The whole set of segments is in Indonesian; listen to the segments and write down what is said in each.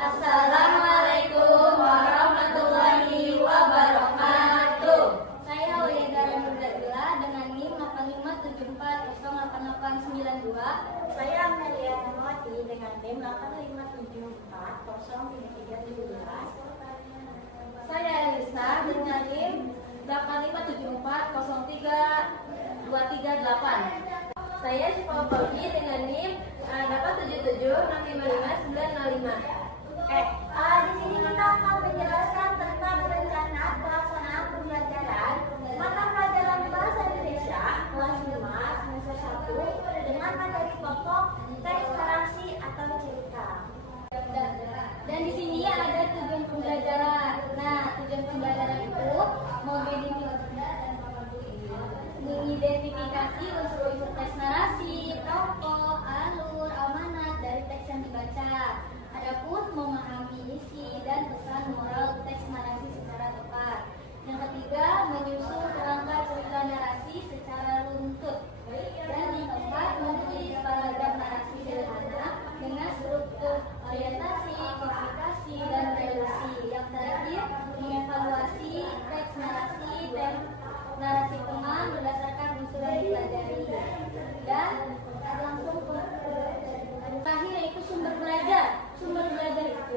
Assalamualaikum warahmatullahi wabarakatuh. Saya Wiyadara Nurdadila dengan NIM 857408892. Saya Amelia Nawati dengan NIM 857403317. Saya Elisa dengan NIM 854032338. Saya Syifa Fauzi dengan NIM 877655905. Di sini kita akan menjelaskan tentang rencana pelaksanaan pembelajaran mata pelajaran Bahasa Indonesia kelas 5 semester 1 dengan materi pokok teks narasi atau cerita. Dan di sini ada tujuan pembelajaran. Nah, tujuan pembelajaran itu mengidentifikasi unsur-unsur teks narasi, tokoh, alur, amanat dari teks yang dibaca. Adapun memahami isi dan pesan moral teks narasi secara tepat. Yang ketiga, menyusun kerangka cerita narasi secara runtut. Dan yang keempat, menulis paragraf narasi sederhana dengan struktur orientasi, komunikasi, dan reduksi. Yang terakhir, mengevaluasi teks narasi dan narasi teman berdasarkan unsur yang dipelajari. Dan langsung ke terakhir yaitu sumber belajar. Sumber belajar itu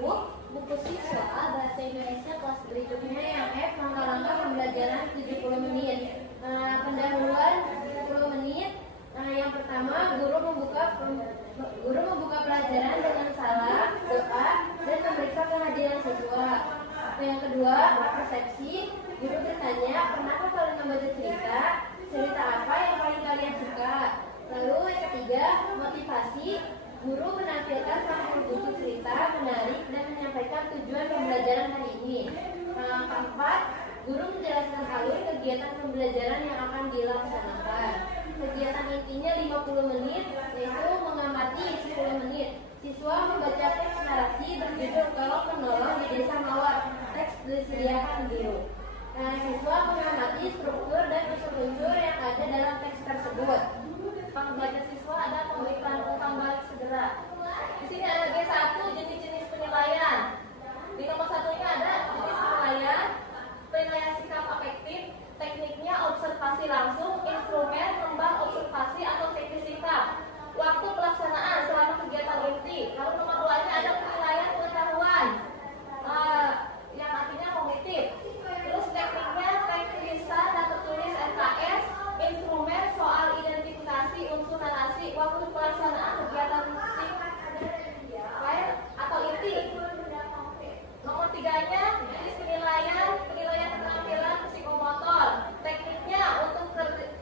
buku siswa Bahasa Indonesia kelas berikutnya yang F, langkah-langkah pembelajaran 70 menit. Pendahuluan 10 menit. Yang pertama, guru membuka pelajaran dengan salam, doa, dan memeriksa kehadiran siswa. Yang kedua, persepsi. Guru bertanya, pernahkah kalian membaca cerita? Cerita apa yang paling kalian suka? Lalu yang ketiga, motivasi. Guru menampilkan sampul buku cerita menarik dan menyampaikan tujuan pembelajaran hari ini. Keempat, guru menjelaskan alur kegiatan pembelajaran yang akan dilaksanakan. Kegiatan intinya 50 menit, yaitu mengamati 10 menit. Siswa membaca teks narasi berjudul Kalau Penolong di Desa Mawar. Teks disediakan guru. Siswa mengamati struktur dan unsur-unsur yang ada dalam teks tersebut. Pembaca siswa ada pemberian umpan balik segera. Di sini ada G1 jenis-jenis penilaian. Di nomor satunya ada jenis penilaian sikap afektif, tekniknya observasi langsung, instrumen kembang observasi atau teknis sikap, waktu pelaksanaan selama kegiatan inti. Lalu nomor 2-nya ada penilaian pengetahuan, yang artinya kognitif. Terus tekniknya teks lisan dan tertulis SKS, instrumen soal identifikasi unsur narasi, waktu pelaksanaan kegiatan atau inti. Nomor 3-nya jenis penilaian keterampilan psikomotor. Tekniknya untuk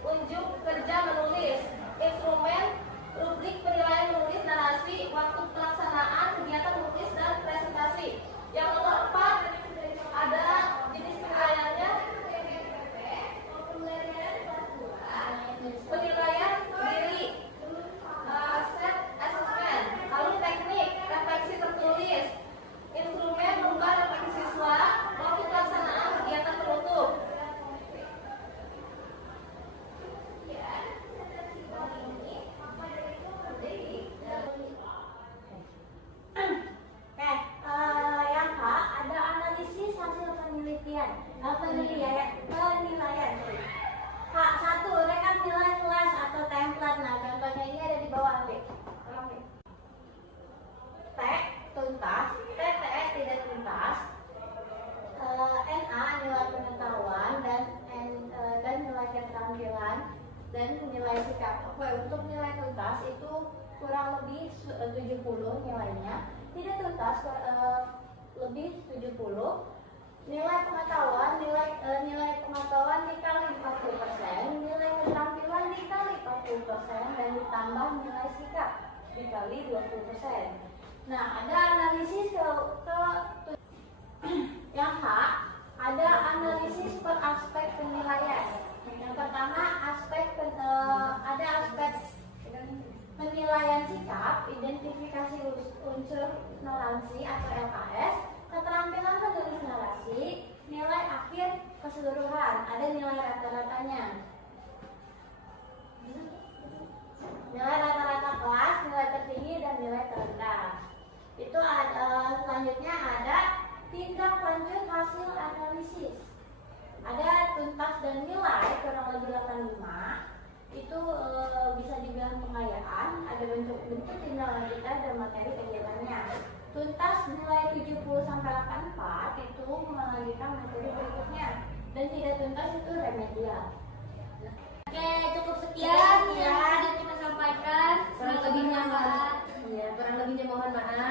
unjuk kerja menulis, instrumen rubrik penilaian menulis narasi, waktu pelaksanaan kegiatan menulis dan presentasi. Yang nomor 4 ada jenis penilaiannya penilaian diri, self assessment. Lalu teknik refleksi tertulis, instrumen lomba refleksi siswa, waktu pelaksanaan kegiatan penutup. Yang K, ada analisis hasil penelitian. Penilaian. K1, rekap nilai kelas atau template. Nah, contohnya ini ada di bawah. T, tuntas. TTE, tidak tuntas. NA, nilai pengetahuan dan nilai keterampilan dan nilai sikap. Oke, untuk nilai tuntas itu kurang lebih 70 nilainya. Tidak tuntas lebih 70. Nilai pengetahuan dikali 40%, nilai keterampilan dikali 40% dan ditambah nilai sikap dikali 20%. Nah, ada analisis yang H, ada analisis per aspek penilaian. Yang pertama, ada aspek penilaian sikap, identifikasi unsur narasi atau LKS, keterampilan menulis narasi, nilai akhir keseluruhan, ada nilai rata-ratanya. Nilai rata-rata kelas, nilai tertinggi dan nilai terendah. Itu ada selanjutnya Tindak lanjut hasil analisis. Ada tuntas dan nilai kurang lebih 85. Itu bisa dibilang pengayaan, ada bentuk-bentuk tindak lanjutan dan materi kegiatannya. Tuntas nilai 70 sampai 84 itu melanjutkan materi berikutnya, dan tidak tuntas itu remedial. Oke, cukup sekian yang sudah kita sampaikan. Kurang lebihnya mohon maaf.